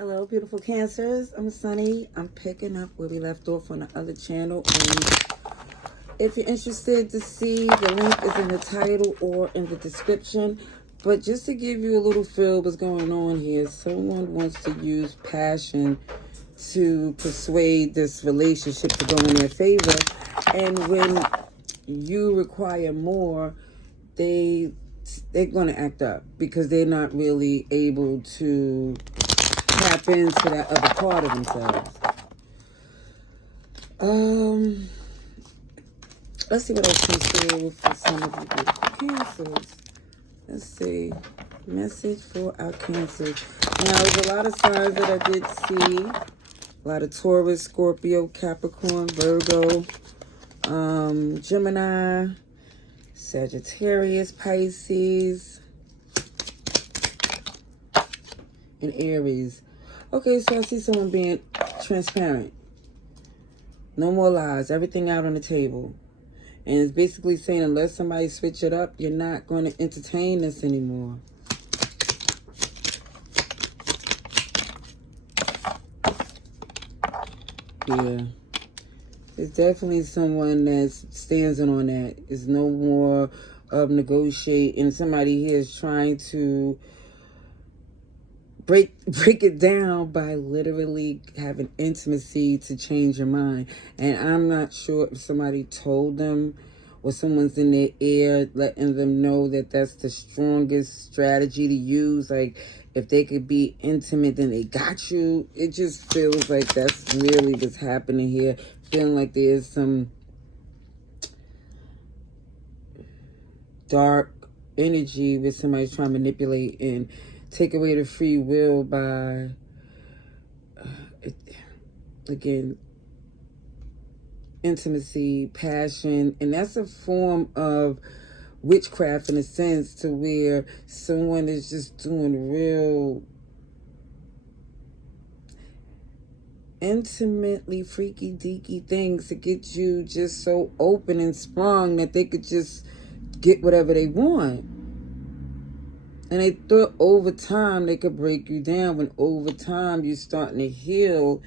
Hello, beautiful Cancers. I'm Sunny. I'm picking up where we left off on the other channel. And if you're interested to see, the link is in the title or in the description. But just to give you a little feel of what's going on here, someone wants to use passion to persuade this relationship to go in their favor. And when you require more, they're going to act up because they're not really able to tap into that other part of themselves. Let's see what else comes through for some of you beautiful Cancers. Let's see. Message for our Cancers. Now, there's a lot of signs that I did see. A lot of Taurus, Scorpio, Capricorn, Virgo, Gemini, Sagittarius, Pisces, and Aries. Okay, so I see someone being transparent. No more lies. Everything out on the table. And it's basically saying unless somebody switch it up, you're not going to entertain this anymore. Yeah. There's definitely someone that stands on that. There's no more of negotiating. Somebody here is trying to break it down by literally having intimacy to change your mind. And I'm not sure if somebody told them or someone's in their ear letting them know that that's the strongest strategy to use. Like, if they could be intimate, then they got you. It just feels like that's really what's happening here. Feeling like there's some dark energy with somebody trying to manipulate and take away the free will by, again, intimacy, passion. And that's a form of witchcraft in a sense, to where someone is just doing real intimately freaky deaky things to get you just so open and sprung that they could just get whatever they want. And they thought over time they could break you down, when over time you're starting to heal.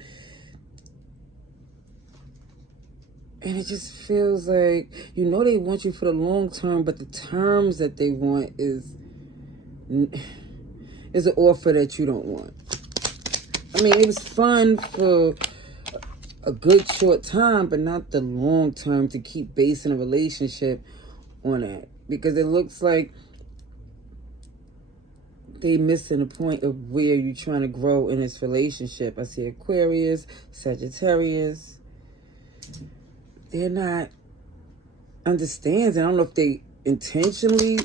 And it just feels like, you know, they want you for the long term, but the terms that they want is an offer that you don't want. I mean, it was fun for a good short time, but not the long term, to keep basing a relationship on that. Because it looks like they missing the point of where you're trying to grow in this relationship. I see Aquarius, Sagittarius. They're not understanding. I don't know if they intentionally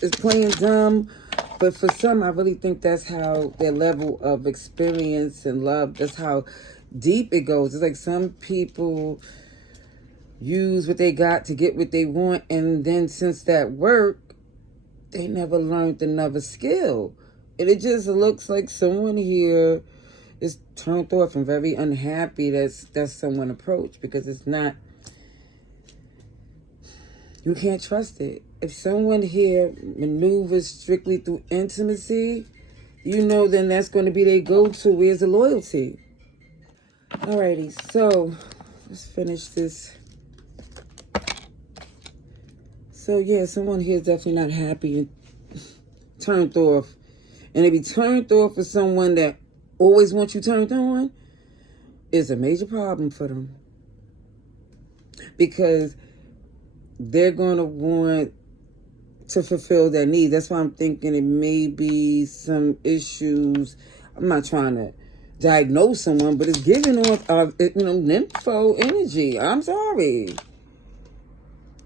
is playing dumb, but for some, I really think that's how their level of experience and love, that's how deep it goes. It's like some people use what they got to get what they want, and then since that work, they never learned another skill. And it just looks like someone here is turned off and very unhappy that's someone approached, because it's not, you can't trust it. If someone here maneuvers strictly through intimacy, you know, then that's going to be their go-to. Where's the loyalty? Alrighty, so let's finish this. So yeah, someone here is definitely not happy and turned off. And to be turned off for someone that always wants you turned on is a major problem for them. Because they're going to want to fulfill their need. That's why I'm thinking it may be some issues. I'm not trying to diagnose someone, but it's giving off, nympho energy. I'm sorry.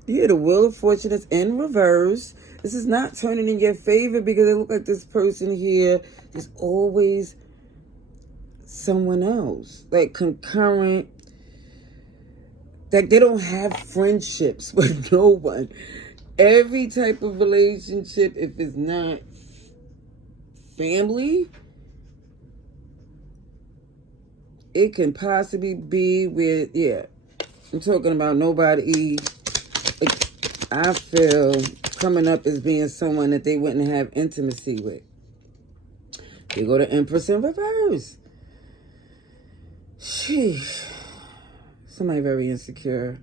Yeah, the Wheel of Fortune is in reverse. This is not turning in your favor, because it looks like this person here is always someone else. Like concurrent. Like they don't have friendships with no one. Every type of relationship, if it's not family, it can possibly be with, yeah, I'm talking about nobody, I feel, coming up as being someone that they wouldn't have intimacy with. Here go the Empress in reverse. Sheesh. Somebody very insecure,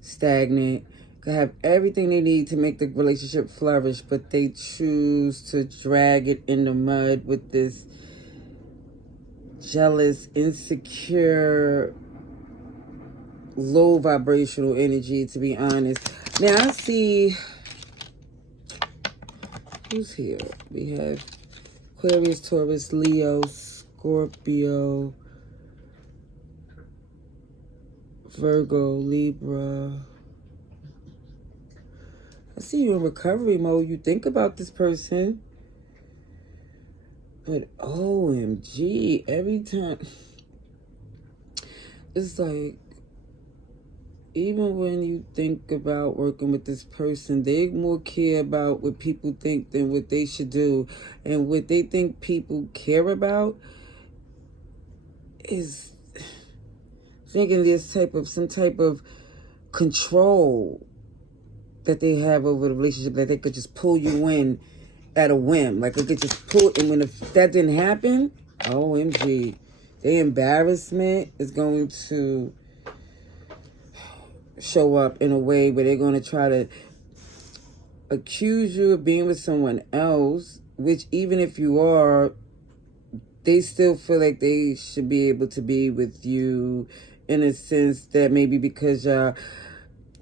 stagnant, could have everything they need to make the relationship flourish, but they choose to drag it in the mud with this jealous, insecure, low vibrational energy, to be honest. Now, I see... Who's here? We have Aquarius, Taurus, Leo, Scorpio, Virgo, Libra. I see you in recovery mode. You think about this person. But OMG, every time... It's like, even when you think about working with this person, they more care about what people think than what they should do. And what they think people care about is thinking there's some type of control that they have over the relationship, that they could just pull you in at a whim. Like, they could just pull, and when that didn't happen, OMG, their embarrassment is going to show up in a way where they're going to try to accuse you of being with someone else, which even if you are, they still feel like they should be able to be with you, in a sense that maybe because y'all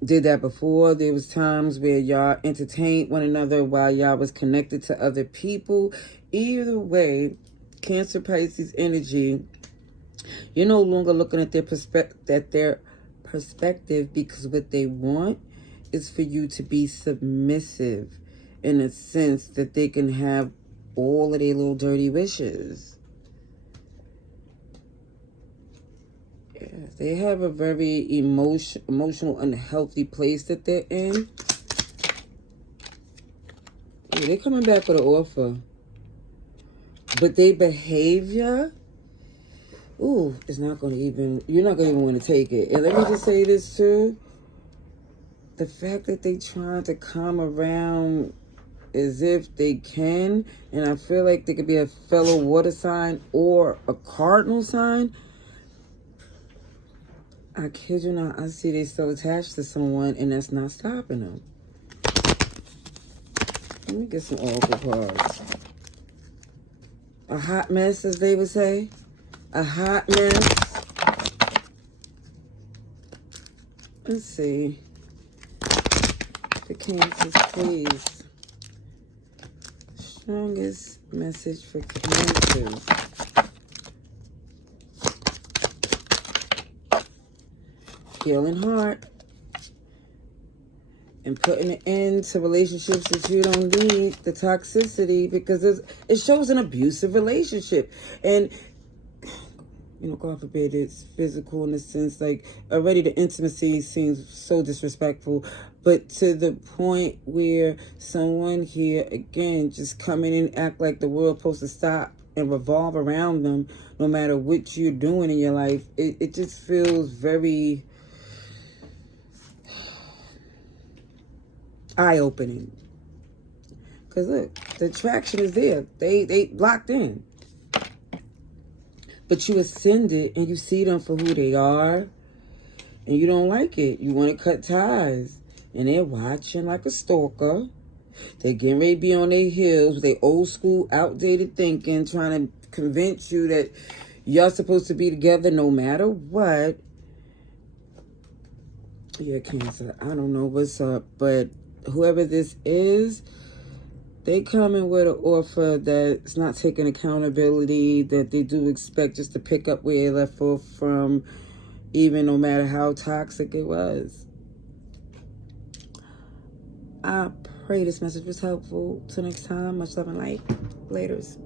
did that before, there was times where y'all entertained one another while y'all was connected to other people. Either way, Cancer, Pisces energy, you're no longer looking at their perspective, because what they want is for you to be submissive, in a sense that they can have all of their little dirty wishes. Yeah, they have a very emotional, unhealthy place that they're in. Yeah, they're coming back with an offer. But their behavior, ooh, it's not going to even, you're not going to even want to take it. And let me just say this too. The fact that they trying to come around as if they can, and I feel like they could be a fellow water sign or a cardinal sign. I kid you not, I see they still attached to someone, and that's not stopping them. Let me get some oracle cards. A hot mess, as they would say. A hot mess. Let's see. The Cancers, please. Strongest message for Cancers. Healing heart. And putting an end to relationships that you don't need, the toxicity, because it shows an abusive relationship. And, you know, God forbid it's physical, in the sense, like, already the intimacy seems so disrespectful. But to the point where someone here, again, just come in and act like the world's supposed to stop and revolve around them, no matter what you're doing in your life. It just feels very eye-opening. Because look, the attraction is there. They locked in. But you ascended and you see them for who they are, and you don't like it. You want to cut ties. And they're watching like a stalker. They're getting ready to be on their heels with their old school, outdated thinking, trying to convince you that y'all supposed to be together no matter what. Yeah, Cancer, I don't know what's up, but whoever this is, they coming with an offer that's not taking accountability, that they do expect just to pick up where they left off from, even no matter how toxic it was. I pray this message was helpful. Till next time, much love and light. Laters.